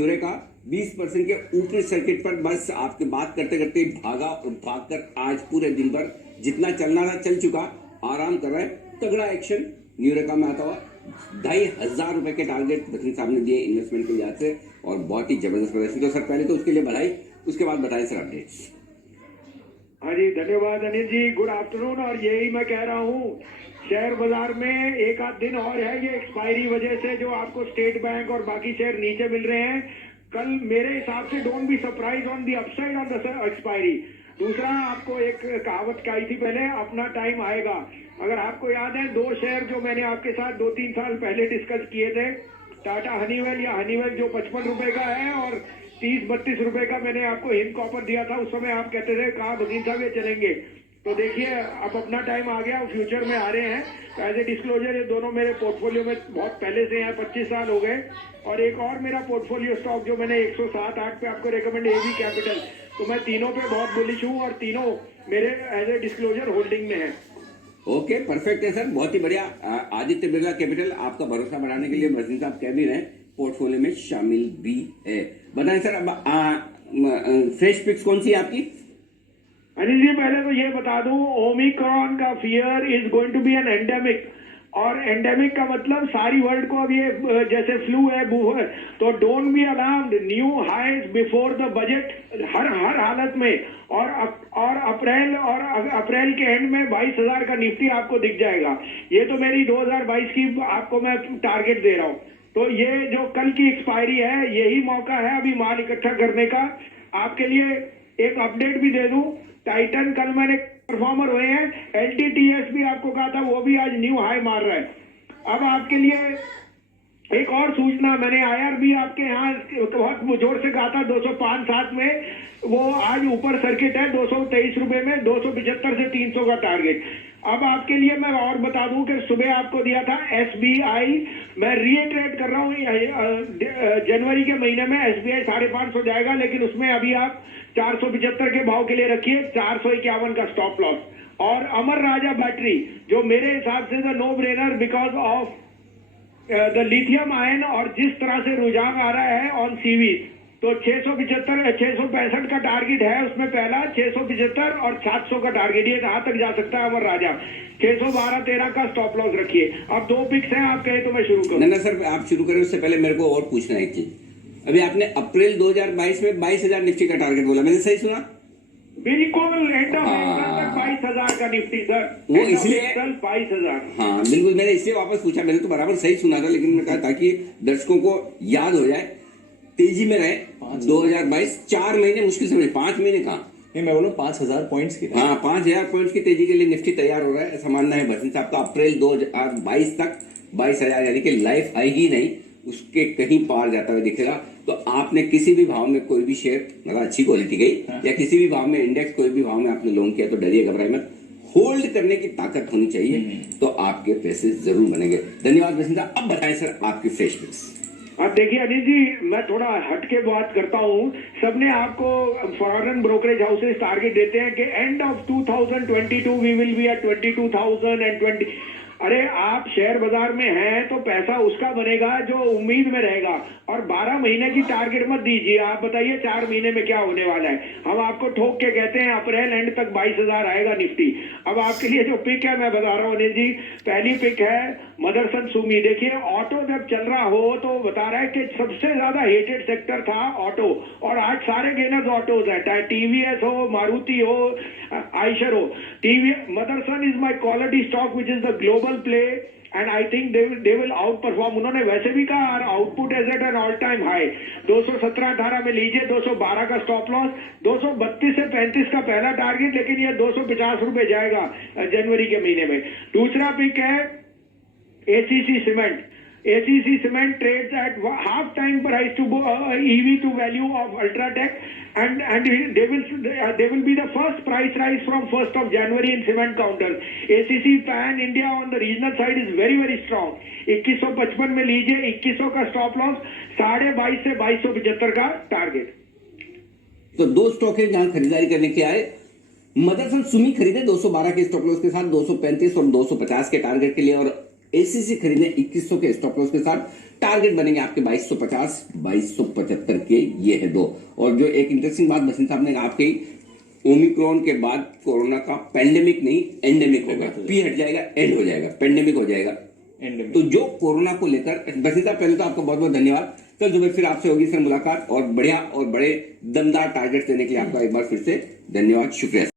न्यूरेका 20% के ऊपरी सर्किट पर बस आपके बात करते करते भागा और भागकर आज पूरे दिन भर जितना चलना था चल चुका, आराम कर रहा है। तगड़ा एक्शन न्यूरेका में आता हुआ 2,500 रुपए के टारगेट बसंत साहब ने दिए इन्वेस्टमेंट के लिहाज से और बहुत ही जबरदस्त प्रदर्शन। तो सर पहले तो उसके लिए बधाई, उसके बाद बताएं सर अपडेट्स। हाँ जी, धन्यवाद अनिल जी, गुड आफ्टरनून। और यही मैं कह रहा हूँ, शेयर बाजार में एक आध दिन और है, ये एक्सपायरी वजह से जो आपको स्टेट बैंक और बाकी शेयर नीचे मिल रहे हैं, कल मेरे हिसाब से don't be surprise on the upside on the expiry. दूसरा, आपको एक कहावत कही थी पहले, अपना टाइम आएगा। अगर आपको याद है, 2 शेयर जो मैंने आपके साथ 2-3 साल पहले डिस्कस किए थे, टाटा हनीवेल या हनीवेल जो 55 रुपए का है और 30-32 रुपए का मैंने आपको हिंद कॉपर दिया था। उस समय आप कहते थे कहा बदीन साहब ये चलेंगे। तो देखिए अब अपना टाइम आ गया, फ्यूचर में आ रहे हैं। तो एज ए डिस्क्लोजर, ये दोनों मेरे पोर्टफोलियो में बहुत पहले से हैं, 25 साल हो गए। और एक और मेरा पोर्टफोलियो स्टॉक जो मैंने 107-8 पे आपको रेकमेंड, एबी कैपिटल। तो मैं तीनों पे बहुत बुलिश हूँ और तीनों मेरे एज ए डिस्क्लोजर होल्डिंग में है। ओके, परफेक्ट है सर, बहुत ही बढ़िया। आदित्य बिरला कैपिटल आपका भरोसा बढ़ाने के लिए बसंत साहब कह भी रहे हैं, पोर्टफोलियो में शामिल भी है। बताएं सर, अब फ्रेश पिक्स कौन सी है आपकी? अनिल जी, पहले तो ये बता दूं, ओमिक्रॉन का fear is going to be an endemic. और एंडेमिक का मतलब सारी वर्ल्ड को अब ये जैसे फ्लू है, बू है, तो don't be alarmed. New highs before the budget हर हालत में। और अप्रैल के एंड में 22,000 का निफ्टी आपको दिख जाएगा। ये तो मेरी 2022 की आपको मैं टारगेट दे रहा हूँ। तो ये जो कल की एक्सपायरी है, यही मौका है अभी माल इकट्ठा करने का। आपके लिए एक अपडेट भी दे दूं, टाइटन कल मैंने परफॉर्मर हुए हैं, एलटीटीएस भी आपको कहा था, वो भी आज न्यू हाई मार रहा है। अब आपके लिए एक और सूचना, मैंने आईआरबी आपके यहाँ बहुत जोर से कहा था 205-7 में, वो आज ऊपर सर्किट है 223 रुपए में, 275 से 300 का टारगेट। अब आपके लिए मैं और बता दूं कि सुबह आपको दिया था एसबीआई, मैं रीइटरेट कर रहा हूं, जनवरी के महीने में एसबीआई 550 जाएगा, लेकिन उसमें अभी आप 475 के भाव के लिए रखिए, 451 का स्टॉप लॉस। और अमर राजा बैटरी जो मेरे हिसाब से the no brainer because of the lithium ion, और जिस तरह से रुझान आ रहा है ऑन सीवी, तो 665 का टारगेट है उसमें पहला, 675 और 700 का टारगेट, ये कहां तक जा सकता है अमर राजा। 612-13 का स्टॉप लॉस रखिए। अब 2 पिक्स हैं, आप कहे तो मैं शुरू करूं। ना सर, आप शुरू करें उससे पहले मेरे को और पूछना है एक चीज। अभी आपने अप्रैल 2022 में 22,000 निफ्टी का टारगेट बोला, मैंने सही सुना? बिल्कुल, एंड ऑफ अप्रैल तक 22,000 का निफ्टी सर, वो इसलिए 22,000। हाँ बिल्कुल, मैंने इसलिए वापस पूछा, मैंने तो बराबर सही सुना था, लेकिन मैं कहा ताकि दर्शकों को याद हो जाए, तेजी में रहे 2022, 4 महीने मुश्किल से, 5 महीने कहा नहीं, मैं बोलूँ 5,000 पॉइंट्स की। हाँ, 5,000 पॉइंट्स की तेजी के लिए निफ्टी तैयार हो रहा है, ऐसा मानना है बसंत साहब का। अप्रैल 2022 तक 22,000 यानी कि लाइफ आएगी नहीं, उसके कहीं पार जाता हुआ दिखेगा। तो आपने किसी भी भाव में कोई भी शेयर, मतलब अच्छी क्वालिटी गई या किसी भी भाव में इंडेक्स, कोई भी भाव में आपने लोन किया तो डरिए घबराए मत, होल्ड करने की ताकत होनी चाहिए, तो आपके पैसे जरूर बनेंगे। धन्यवाद बसंत साहब। अब बताएं सर आपकी फ्रेश पिक्स। अब देखिए अनिल जी, मैं थोड़ा हट के बात करता हूँ। सबने आपको फॉरेन ब्रोकरेज हाउसेस टारगेट देते हैं कि end of 2022 we will be at 22,020। अरे आप शेयर बाजार में हैं तो पैसा उसका बनेगा जो उम्मीद में रहेगा, और 12 महीने की टारगेट मत दीजिए। आप बताइए 4 महीने में क्या होने वाला है। हम आपको ठोक के कहते हैं अप्रैल एंड तक 22,000 आएगा निफ्टी। अब आपके लिए जो पिक है मैं बता रहा हूँ अनिल जी, पहली पिक है मदरसन सुमी। देखिए ऑटो जब चल रहा हो तो बता रहा है कि सबसे ज्यादा हेटेड सेक्टर था ऑटो, और आज सारे गेनर्स ऑटोज है, चाहे टीवीएस हो, मारुति हो, आइशर हो। Motherson is my quality stock which is the global play, and I think they will outperform. उन्होंने वैसे भी कहा output as at an all time high, 217-18 में लीजिए, 212 का स्टॉप लॉस, 232 से 35 का पहला टारगेट, लेकिन ये 250 रुपए जाएगा जनवरी के महीने में। दूसरा पिक है ACC cement. ACC Cement trades at half time price to EV to value of Ultratech, and they will be the first price rise from 1st of January in cement counters. ACC Pan India on the regional side is very strong. 2155 में लीजिए, 2100 का stop loss, 22.5 से 2275 का target. तो 2 stock है जहां खरीदारी करने के आए। मदरसन सुमी खरीदे 212 के स्टॉप लॉस के साथ, 235 और 250 के टारगेट के लिए, और एसीसी खरीदने 2100 के स्टॉप लॉस के साथ। टारगेट बनेंगे आपके 2250 2275 के, ये है दो। और जो एक इंटरेस्टिंग बात बसंत साहब ने आपके ओमिक्रॉन के बाद कोरोना का पेंडेमिक नहीं एंडेमिक होगा, पी हट जाएगा, एंड हो जाएगा, पेंडेमिक हो जाएगा। तो जो कोरोना को लेकर बसंत साहब, पहले तो आपका बहुत बहुत धन्यवाद। कल सुबह फिर आपसे होगी सर मुलाकात, और बढ़िया और बड़े दमदार टारगेट देने के लिए आपका एक बार फिर से धन्यवाद, शुक्रिया।